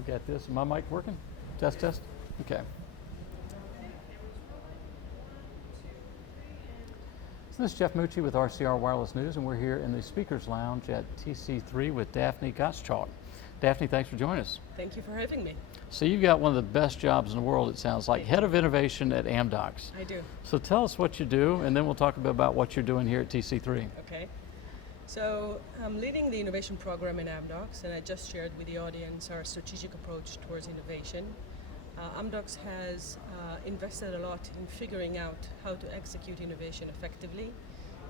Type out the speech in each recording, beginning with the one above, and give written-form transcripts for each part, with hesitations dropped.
I've got this. Is my mic working? Test, test. Okay. So this is Jeff Mucci with RCR Wireless News, and we're here in the Speakers Lounge at TC3 with Daphne Gottschalk. Daphne, thanks for joining us. Thank you for having me. So you've got one of the best jobs in the world, it sounds like, Head of Innovation at Amdocs. I do. So tell us what you do, and then we'll talk a bit about what you're doing here at TC3. Okay. So I'm leading the innovation program in Amdocs, and I just shared with the audience our strategic approach towards innovation. Amdocs has invested a lot in figuring out how to execute innovation effectively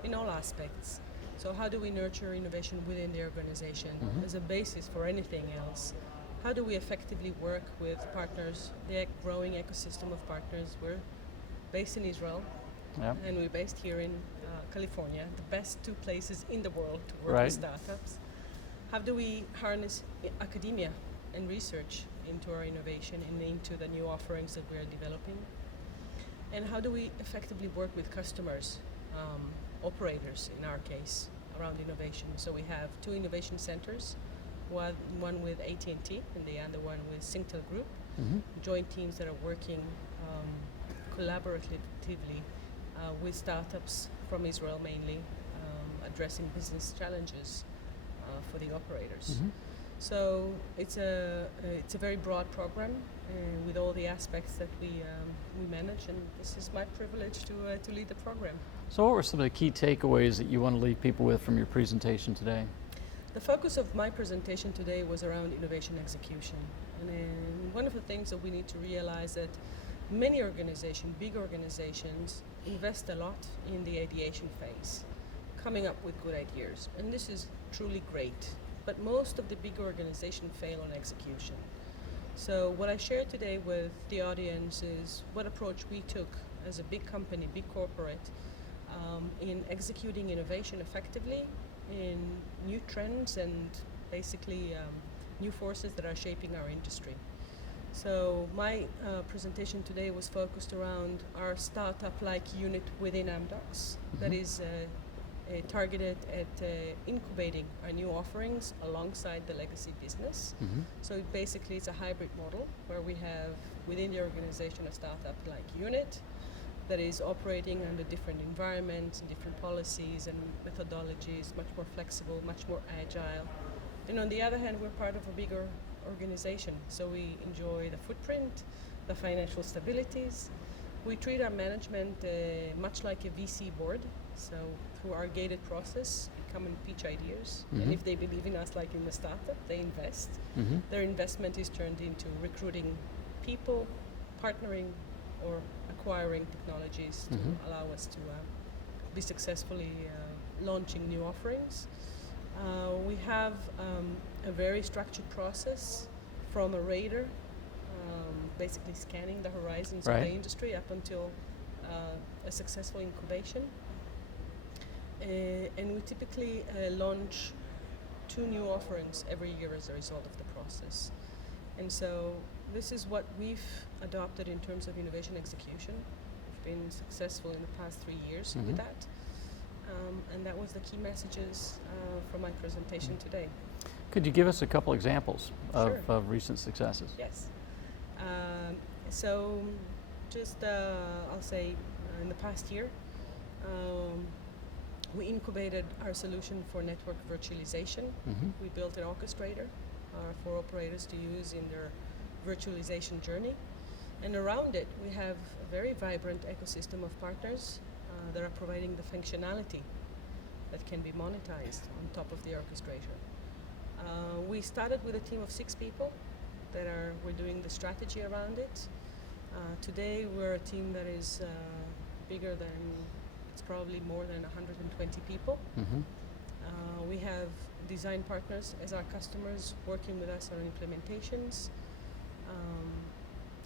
in all aspects. So how do we nurture innovation within the organization as a basis for anything else? How do we effectively work with partners, the growing ecosystem of partners? We're based in Israel, and we're based here in California, the best two places in the world to work with startups. How do we harness academia and research into our innovation and into the new offerings that we're developing? And how do we effectively work with customers, operators in our case, around innovation? So we have two innovation centers, one with AT&T and the other one with Singtel Group, joint teams that are working collaboratively with startups from Israel mainly, addressing business challenges for the operators. So it's a very broad program with all the aspects that we manage, and this is my privilege to lead the program. So what were some of the key takeaways that you want to leave people with from your presentation today? The focus of my presentation today was around innovation execution. And one of the things that we need to realize that many organizations, big organizations, invest a lot in the ideation phase, coming up with good ideas. And this is truly great. But most of the big organizations fail on execution. So what I shared today with the audience is what approach we took as a big company, big corporate, in executing innovation effectively in new trends and basically new forces that are shaping our industry. So my presentation today was focused around our startup-like unit within Amdocs that is targeted at incubating our new offerings alongside the legacy business. So it basically it's a hybrid model where we have within the organization a startup-like unit that is operating under different environments, different policies and methodologies, much more flexible, much more agile. And on the other hand, we're part of a bigger organization, so we enjoy the footprint, the financial stabilities. We treat our management much like a VC board, so through our gated process, we come and pitch ideas, and if they believe in us like in the startup, they invest. Their investment is turned into recruiting people, partnering, or acquiring technologies to allow us to be successfully launching new offerings. We have a very structured process from a radar, basically scanning the horizons of the industry up until a successful incubation. And we typically launch 2 new offerings every year as a result of the process. And so this is what we've adopted in terms of innovation execution. We've been successful in the past 3 years with that. And that was the key messages from my presentation today. Could you give us a couple examples of recent successes? Yes. So just I'll say in the past year, we incubated our solution for network virtualization. We built an orchestrator for operators to use in their virtualization journey. And around it, we have a very vibrant ecosystem of partners that are providing the functionality that can be monetized on top of the orchestrator. We started with a team of 6 people that we're doing the strategy around it. Today, we're a team that is bigger than, it's probably more than 120 people. We have design partners as our customers working with us on implementations.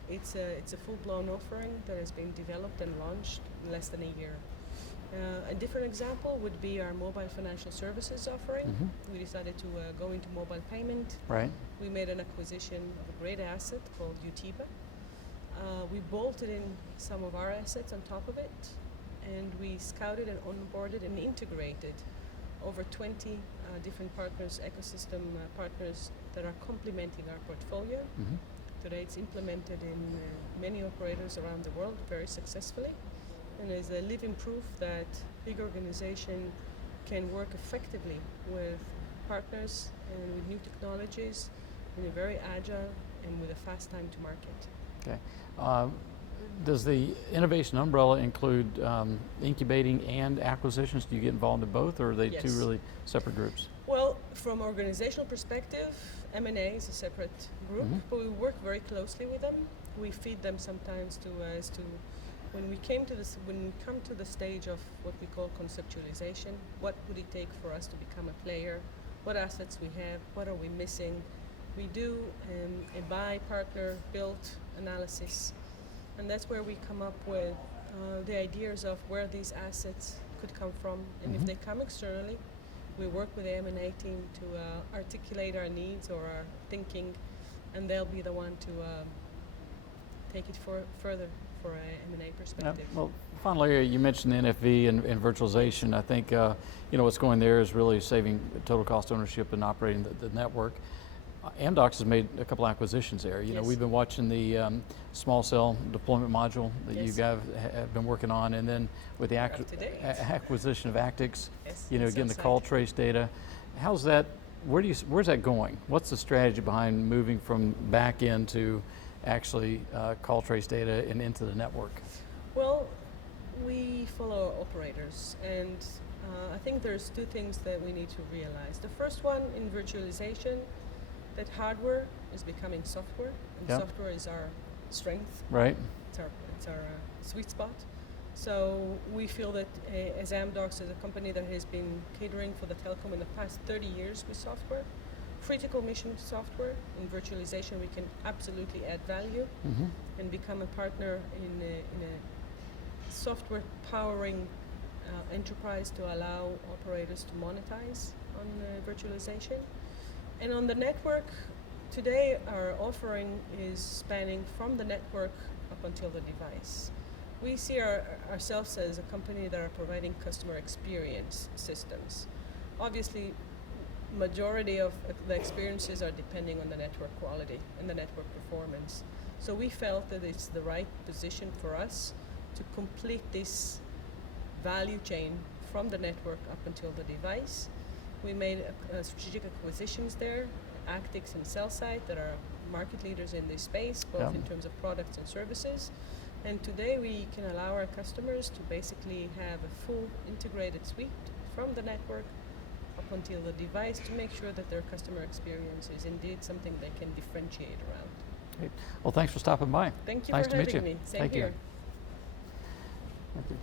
It's a full-blown offering that has been developed and launched in less than a year. A different example would be our mobile financial services offering. We decided to go into mobile payment. We made an acquisition of a great asset called Utiba. We bolted in some of our assets on top of it, and we scouted and onboarded and integrated over 20 different partners, ecosystem partners that are complementing our portfolio. Mhm. Today it's implemented in many operators around the world very successfully, and is a living proof that big organization can work effectively with partners and with new technologies in a very agile and with a fast time to market. Okay. Does the innovation umbrella include incubating and acquisitions? Do you get involved in both, or are they two Yes. really separate groups? Well, from organizational perspective, M&A is a separate group, Mhm. but we work very closely with them. We feed them sometimes as to when we come to the stage of what we call conceptualization. What would it take for us to become a player? What assets we have? What are we missing? We do a buy, partner, build analysis, and that's where we come up with the ideas of where these assets could come from, and Mhm. if they come externally, we work with the M&A team to articulate our needs or our thinking, and they'll be the one to take it further for an M&A perspective. Well, finally, you mentioned the NFV and virtualization. I think what's going there is really saving total cost ownership and operating the network. Amdocs has made a couple acquisitions there. Yes. We've been watching the small cell deployment module that you Yes. guys have been working on, and then with the Up to date. acquisition of Actix, Yes, getting the inside. call trace data. How's that? Where's that going? What's the strategy behind moving from back end to actually call trace data and into the network? Well, we follow operators, and I think there's two things that we need to realize. The first one, in virtualization, that hardware is becoming software, and Yeah. software is our strength. Right. It's our sweet spot. So we feel that as Amdocs, as a company that has been catering for the telecom in the past 30 years with software, critical mission software, in virtualization we can absolutely add value Mm-hmm. and become a partner in a software powering enterprise to allow operators to monetize on virtualization. And on the network, today our offering is spanning from the network up until the device. We see ourselves as a company that are providing customer experience systems. Obviously, majority of the experiences are depending on the network quality and the network performance. So we felt that it's the right position for us to complete this value chain from the network up until the device. We made strategic acquisitions there, Actix and Cellsite, that are market leaders in this space, both Yeah. in terms of products and services. And today we can allow our customers to basically have a full integrated suite from the network up until the device to make sure that their customer experience is indeed something they can differentiate around. Great. Well, thanks for stopping by. Thank you Nice for to meet having you. me. Same Thank you. here. Thank you.